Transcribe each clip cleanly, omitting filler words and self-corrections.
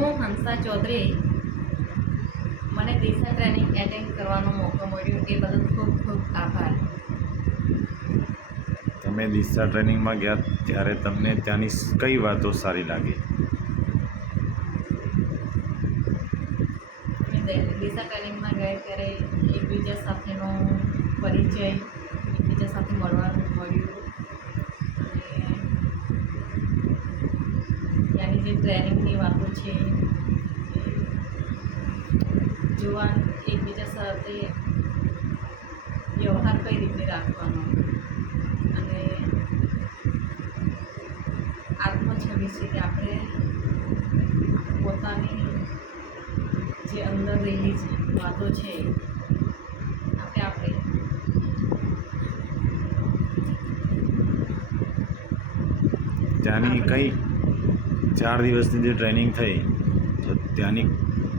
હું હંસા ચૌધરી, મને દિશા training attend કરવાનો મોકો મળ્યો એ બદલ ખૂબ ખૂબ આભાર. તમે દિશા ટ્રેનિંગમાં ગયા ત્યારે તમને ત્યાંની કઈ વાતો સારી લાગી? દિશા ટ્રેનિંગમાં ગયા ત્યારે એકબીજા સાથેનો પરિચય, એકબીજા સાથે મળવાનું મળ્યું અને ત્યાંની જે ટ્રેનિંગની વાતો છે એ જોવા, એકબીજા સાથે વ્યવહાર કઈ રીતે રાખવાનો અને આત્મછબી છે કે આપણે પોતાની જે અંદર રહેલી વાતો છે આપણે ત્યાંની કઈ 4 દિવસની જે ટ્રેનિંગ થઈ તો ત્યાંની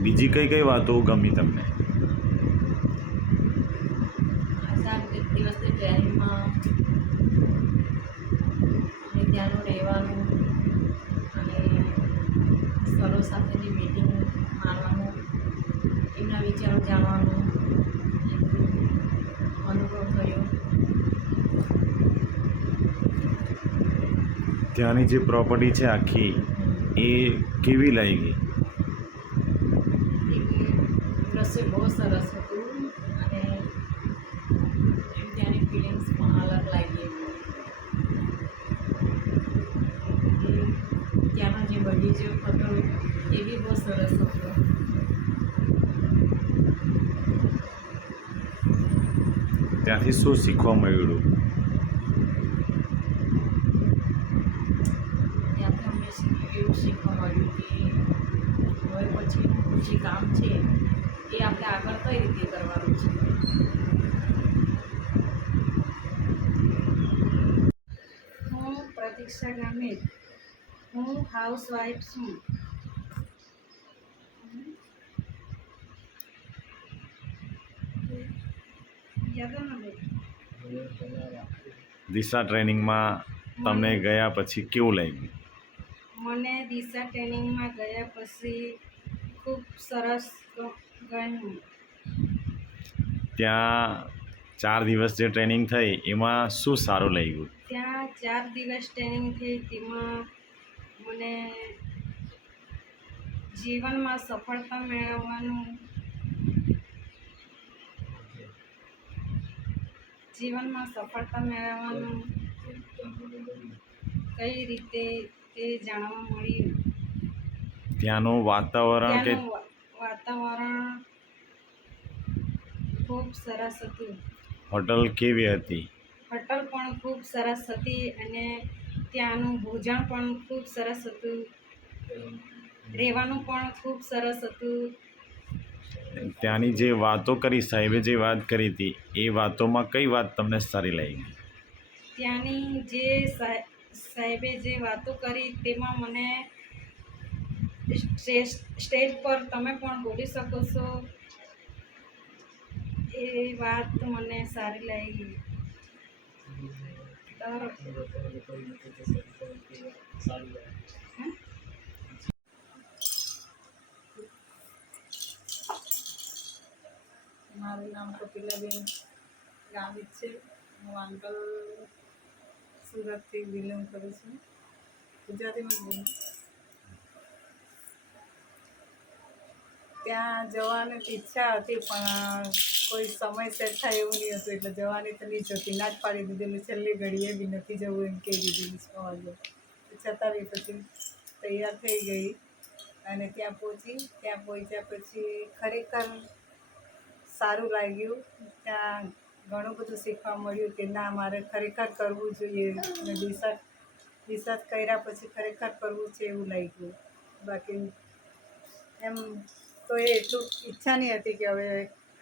બીજી કઈ કઈ વાતો ગમી તમને? આ 4 દિવસની ટ્રેનિંગમાં અને ત્યાંનું રહેવાનું અને સરો સાથેની મીટિંગ મારવાનું, એમના વિચારો જાણવાનું અનુભવ થયો. ત્યાંની જે પ્રોપર્ટી છે આખી એ કેવી લાગી? એ દ્રશ્ય બહુ સરસ હતું અને એમ ત્યાંની ફિલિંગ્સ પણ અલગ લાગી. ત્યાંનો જે બગીચો હતો એ બી બહુ સરસ હતો. ત્યાંથી શું શીખવા મળ્યું? ત્યાંથી અમને એવું શીખવા મળ્યું કે હવે પછીનું જે કામ છે એ આપણે આગળ કઈ રીતે કરવાનું છે. હું પ્રતીક્ષા ગામિત, હું હાઉસવાઈફ છું. દિશા ટ્રેનિંગમાં તમને ગયા પછી કેવું લાગ્યું? મને દિશા ટ્રેનિંગમાં ગયા પછી ખૂબ સરસ ગમ્યું. ત્યાં 4 દિવસ જે ટ્રેનિંગ થઈ એમાં શું સારું લાગ્યું? ત્યાં 4 દિવસ ટ્રેનિંગ થઈ તેમાં મને જીવનમાં સફળતા મેળવવાનું કઈ રીતે તે જાણવા મળ્યું. ત્યાંનું વાતાવરણ ખૂબ સરસ હતું. હોટલ કેવી હતી? હોટલ પણ ખૂબ સરસ હતી અને ત્યાંનું ભોજન પણ ખૂબ સરસ હતું. રહેવાનું પણ ખૂબ સરસ હતું. ત્યાંની જે વાતો કરી, સાહેબે જે વાત કરી હતી એ વાતોમાં કઈ વાત તમને સારી લાગી? ત્યાંની જે સાહેબે જે વાતો કરી તેમાં મને સ્ટેજ પર તમે પણ બોલી શકો છો એ વાત મને સારી લાગી. મારું નામ કપિલાબેન ગામિત છે. હું અંકલ સુરતથી બિલોંગ કરું છું. ગુજરાતીમાં જ બોલું. ત્યાં જવાની ઈચ્છા હતી પણ કોઈ સમય સેટ થાય એવું નહીં હતું એટલે જવાની તો નહીં જ હતી. ના જ પાડી દીધેલું. છેલ્લી ઘડીએ બી નથી જવું એમ કહી દીધેલું 6 વાગે. છતાં બી પછી તૈયાર થઈ ગઈ અને ત્યાં પહોંચ્યા પછી ખરેખર સારું લાગ્યું. ત્યાં ઘણું બધું શીખવા મળ્યું કે ના મારે ખરેખર કરવું જોઈએ અને દિશા કર્યા પછી ખરેખર કરવું છે એવું લાગ્યું. બાકી એમ તો એ એટલું ઈચ્છા નહીં હતી કે હવે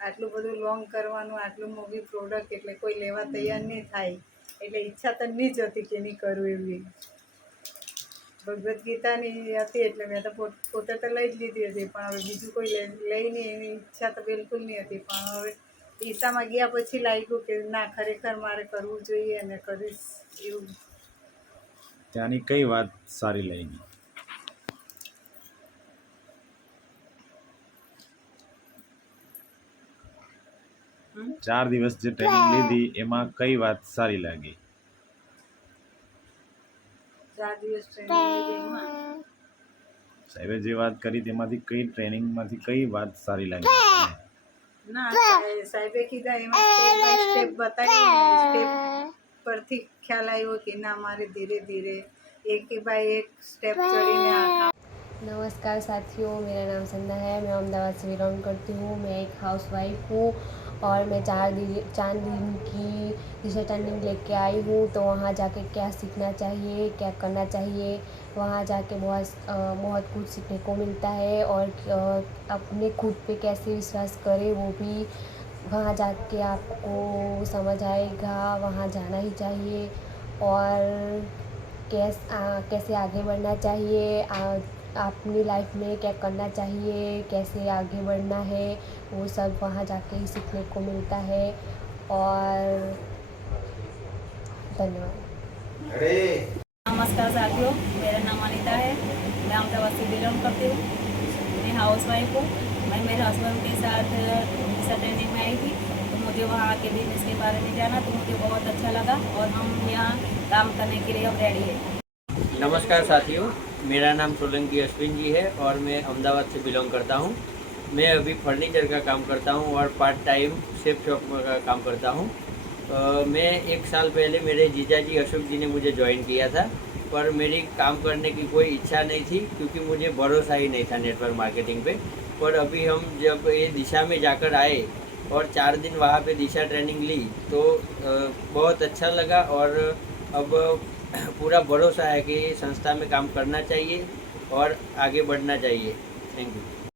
આટલું બધું લોંગ કરવાનું, આટલું મોંઘી પ્રોડક્ટ એટલે કોઈ લેવા તૈયાર નહીં થાય એટલે ઈચ્છા તો નહીં જ હતી કે નહીં કરું એવી. ભગવદ્ ગીતાની હતી એટલે મેં તો પોતે તો લઈ જ લીધી હતી પણ હવે બીજું કોઈ લઈ નહીં એની ઈચ્છા તો બિલકુલ નહીં હતી. પણ હવે દિશામાં ગયા પછી લાગ્યું કે ના ખરેખર મારે કરવું જોઈએ અને કરીશ એવું. ત્યાંની કઈ વાત સારી લાગી? 4 દિવસ જે ટ્રેનિંગ લીધી એમાં કઈ વાત સારી લાગી? 4 દિવસ ટ્રેનિંગ લીધી એમાં સાહેબે જે વાત કરી તેમાંથી કઈ ટ્રેનિંગમાંથી કઈ વાત સારી લાગી આપણને? ના સાહેબે કીધા એમાં સ્ટેપ બાય સ્ટેપ બતાવી, સ્ટેપ પરથી ખ્યાલ આવ્યો કે ના મારે ધીરે धीरे एक बाय एक स्टेप चढ़ीने आ नमस्कार साथियों, मेरा नाम संध्या है। मैं अहमदाबाद से बिलोंग करती हूँ। मैं एक हाउसवाइफ हूँ और मैं 4 दिन की टीचर ट्रेनिंग लेके आई हूँ। तो वहाँ जाके क्या सीखना चाहिए, क्या करना चाहिए, वहाँ जाके बहुत कुछ सीखने को मिलता है। और अपने खुद पे कैसे विश्वास करें वो भी वहाँ जाके आपको समझ आएगा। वहाँ जाना ही चाहिए और कैसे आगे बढ़ना चाहिए, अपनी लाइफ में क्या करना चाहिए, कैसे आगे बढ़ना है, वो सब वहाँ जाके ही सीखने को मिलता है। और धन्यवाद। नमस्कार साथियों, मेरा नाम अनीता है। मैं अहमदाबाद से बिलोंग करती हूँ। मैं हाउस वाइफ हूँ। मैं मेरे हस्बैंड के साथ टीचर ट्रेनिंग में आई थी, तो मुझे वहाँ के बिजनेस के बारे में जाना, तो मुझे बहुत अच्छा लगा और हम यहाँ काम करने के लिए अब रेडी है। नमस्कार साथियों, मेरा नाम सोलंकी अश्विन जी है और मैं अहमदाबाद से बिलोंग करता हूँ। मैं अभी फर्नीचर का काम करता हूँ और पार्ट टाइम शेफ शॉप का काम करता हूँ। मैं 1 साल पहले मेरे जीजाजी अशोक जी ने मुझे ज्वाइन किया था, पर मेरी काम करने की कोई इच्छा नहीं थी क्योंकि मुझे भरोसा ही नहीं था नेटवर्क मार्केटिंग पे। पर अभी हम जब ये दिशा में जाकर आए और 4 दिन वहाँ पे दिशा ट्रेनिंग ली तो बहुत अच्छा लगा और अब पूरा भरोसा है कि संस्था में काम करना चाहिए और आगे बढ़ना चाहिए। Thank you.